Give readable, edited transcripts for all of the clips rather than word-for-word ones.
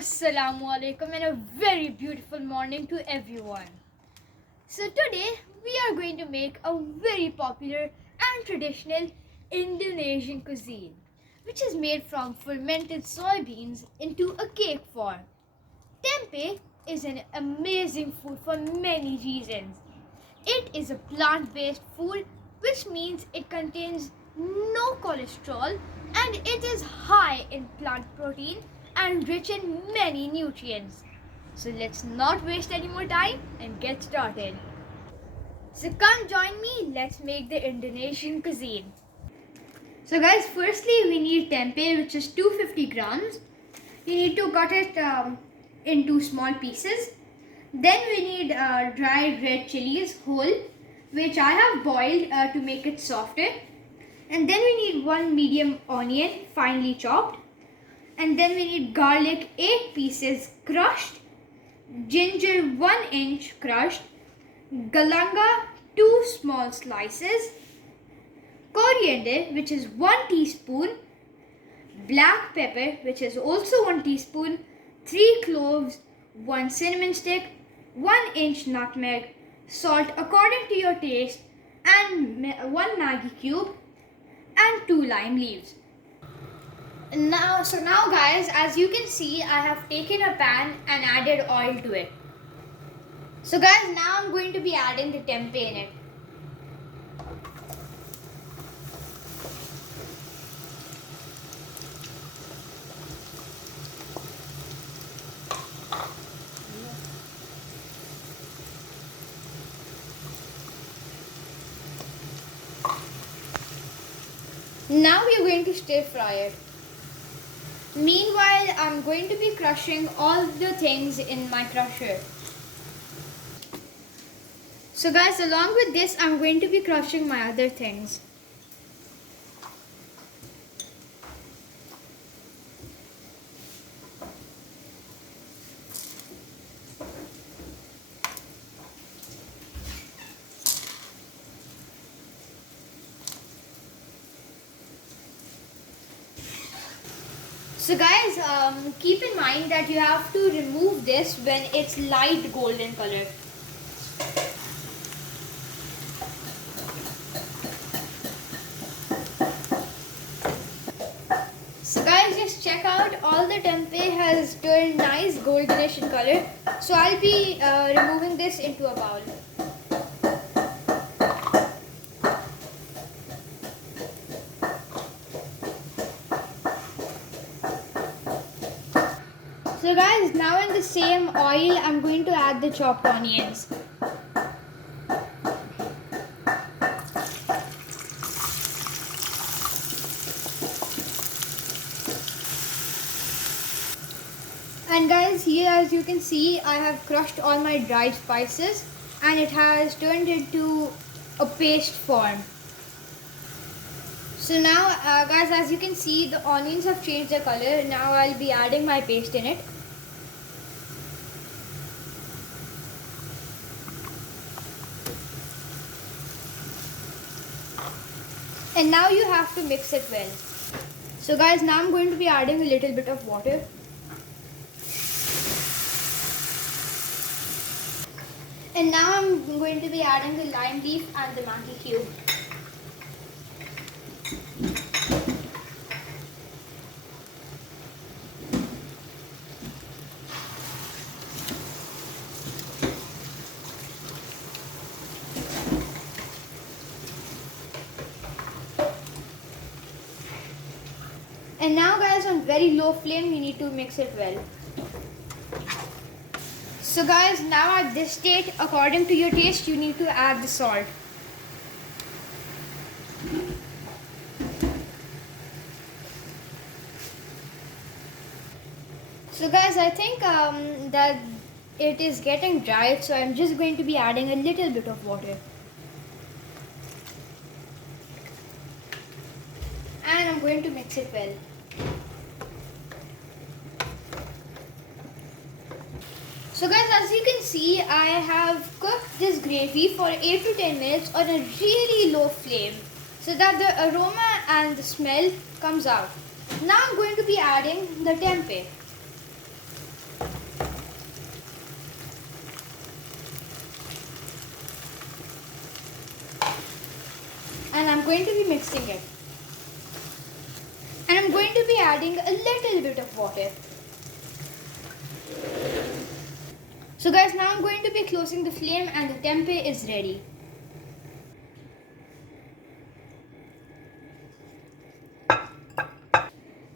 Assalamu alaikum and a very beautiful morning to everyone. So today we are going to make a very popular and traditional Indonesian cuisine, which is made from fermented soybeans into a cake form. Tempeh is an amazing food for many reasons. It is a plant-based food, which means it contains no cholesterol and it is high in plant protein and rich in many nutrients. So let's not waste any more time and get started. So come join me, let's make the Indonesian cuisine. So guys, firstly we need tempeh, which is 250 grams. You need to cut it into small pieces. Then we need dried red chilies whole, which I have boiled to make it softer. And then we need one medium onion finely chopped. And then we need garlic 8 pieces crushed, ginger 1 inch crushed, galanga 2 small slices, coriander, which is 1 teaspoon, black pepper, which is also 1 teaspoon, 3 cloves, 1 cinnamon stick, 1 inch nutmeg, salt according to your taste, and 1 Maggi cube, and 2 lime leaves. Now guys, as you can see, I have taken a pan and added oil to it. So guys, now I'm going to be adding the tempeh in it. Now we are going to stir fry it. Meanwhile, I'm going to be crushing all the things in my crusher. So guys, along with this, I'm going to be crushing my other things. So guys, keep in mind that you have to remove this when it's light golden color. So guys, just check out, all the tempeh has turned nice goldenish in color. So I'll be removing this into a bowl. So guys, now in the same oil, I'm going to add the chopped onions. And guys, here as you can see, I have crushed all my dried spices and it has turned into a paste form. So now guys, as you can see, the onions have changed their color. Now I'll be adding my paste in it. And now you have to mix it well. So guys, now I'm going to be adding a little bit of water. And now I'm going to be adding the lime leaf and the Maggi cube. And now guys, on very low flame, you need to mix it well. So guys, now at this stage, according to your taste, you need to add the salt. So guys, I think that it is getting dry, so I'm just going to be adding a little bit of water. And I'm going to mix it well. So guys, as you can see, I have cooked this gravy for 8 to 10 minutes on a really low flame so that the aroma and the smell comes out. Now I'm going to be adding the tempeh. going to be mixing it. And I'm going to be adding a little bit of water. So guys, now I'm going to be closing the flame and the tempeh is ready.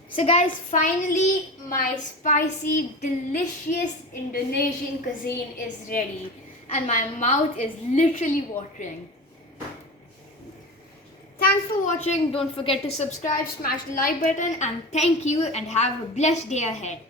So guys, finally my spicy, delicious Indonesian cuisine is ready. And my mouth is literally watering. Thanks for watching. Don't forget to subscribe, smash the like button, and thank you and have a blessed day ahead.